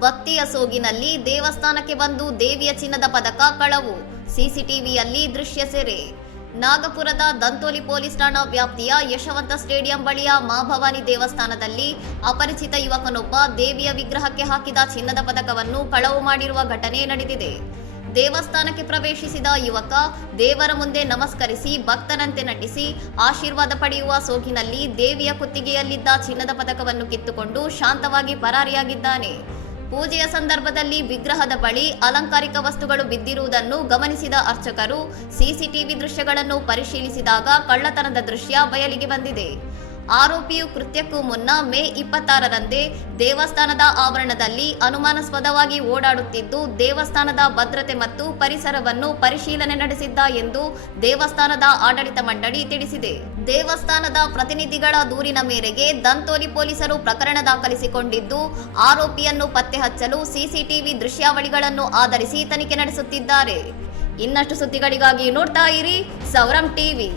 ಭಕ್ತಿಯ ಸೋಗಿನಲ್ಲಿ ದೇವಸ್ಥಾನಕ್ಕೆ ಬಂದು ದೇವಿಯ ಚಿನ್ನದ ಪದಕ ಕಳವು, ಸಿಸಿಟಿವಿಯಲ್ಲಿ ದೃಶ್ಯ ಸೆರೆ. ನಾಗಪುರದ ದಂತೋಲಿ ಪೊಲೀಸ್ ಠಾಣಾ ವ್ಯಾಪ್ತಿಯ ಯಶವಂತ ಸ್ಟೇಡಿಯಂ ಬಳಿಯ ಮಾಭವಾನಿ ದೇವಸ್ಥಾನದಲ್ಲಿ ಅಪರಿಚಿತ ಯುವಕನೊಬ್ಬ ದೇವಿಯ ವಿಗ್ರಹಕ್ಕೆ ಹಾಕಿದ ಚಿನ್ನದ ಪದಕವನ್ನು ಕಳವು ಮಾಡಿರುವ ಘಟನೆ ನಡೆದಿದೆ. ದೇವಸ್ಥಾನಕ್ಕೆ ಪ್ರವೇಶಿಸಿದ ಯುವಕ ದೇವರ ಮುಂದೆ ನಮಸ್ಕರಿಸಿ ಭಕ್ತನಂತೆ ನಟಿಸಿ ಆಶೀರ್ವಾದ ಪಡೆಯುವ ಸೋಗಿನಲ್ಲಿ ದೇವಿಯ ಕುತ್ತಿಗೆಯಲ್ಲಿದ್ದ ಚಿನ್ನದ ಪದಕವನ್ನು ಕಿತ್ತುಕೊಂಡು ಶಾಂತವಾಗಿ ಪರಾರಿಯಾಗಿದ್ದಾನೆ. ಪೂಜೆಯ ಸಂದರ್ಭದಲ್ಲಿ ವಿಗ್ರಹದ ಬಳಿ ಅಲಂಕಾರಿಕ ವಸ್ತುಗಳು ಬಿದ್ದಿರುವುದನ್ನು ಗಮನಿಸಿದ ಅರ್ಚಕರು ಸಿಸಿಟಿವಿ ದೃಶ್ಯಗಳನ್ನು ಪರಿಶೀಲಿಸಿದಾಗ ಕಳ್ಳತನದ ದೃಶ್ಯ ಬಯಲಿಗೆ ಬಂದಿದೆ. ಆರೋಪಿಯು ಕೃತ್ಯಕ್ಕೂ ಮುನ್ನ ಮೇ 26ರಂದೇ ದೇವಸ್ಥಾನದ ಆವರಣದಲ್ಲಿ ಅನುಮಾನಾಸ್ಪದವಾಗಿ ಓಡಾಡುತ್ತಿದ್ದು ದೇವಸ್ಥಾನದ ಭದ್ರತೆ ಮತ್ತು ಪರಿಸರವನ್ನು ಪರಿಶೀಲನೆ ನಡೆಸಿದ್ದ ಎಂದು ದೇವಸ್ಥಾನದ ಆಡಳಿತ ಮಂಡಳಿ ತಿಳಿಸಿದೆ. ದೇವಸ್ಥಾನದ ಪ್ರತಿನಿಧಿಗಳ ದೂರಿನ ಮೇರೆಗೆ ದಂತೋಲಿ ಪೊಲೀಸರು ಪ್ರಕರಣ ದಾಖಲಿಸಿಕೊಂಡಿದ್ದು ಆರೋಪಿಯನ್ನು ಪತ್ತೆ ಹಚ್ಚಲು ಸಿಸಿಟಿವಿ ದೃಶ್ಯಾವಳಿಗಳನ್ನು ಆಧರಿಸಿ ತನಿಖೆ ನಡೆಸುತ್ತಿದ್ದಾರೆ. ಇನ್ನಷ್ಟು ಸುದ್ದಿಗಳಿಗಾಗಿ ನೋಡ್ತಾ ಇರಿ ಸೌರಂ ಟಿವಿ.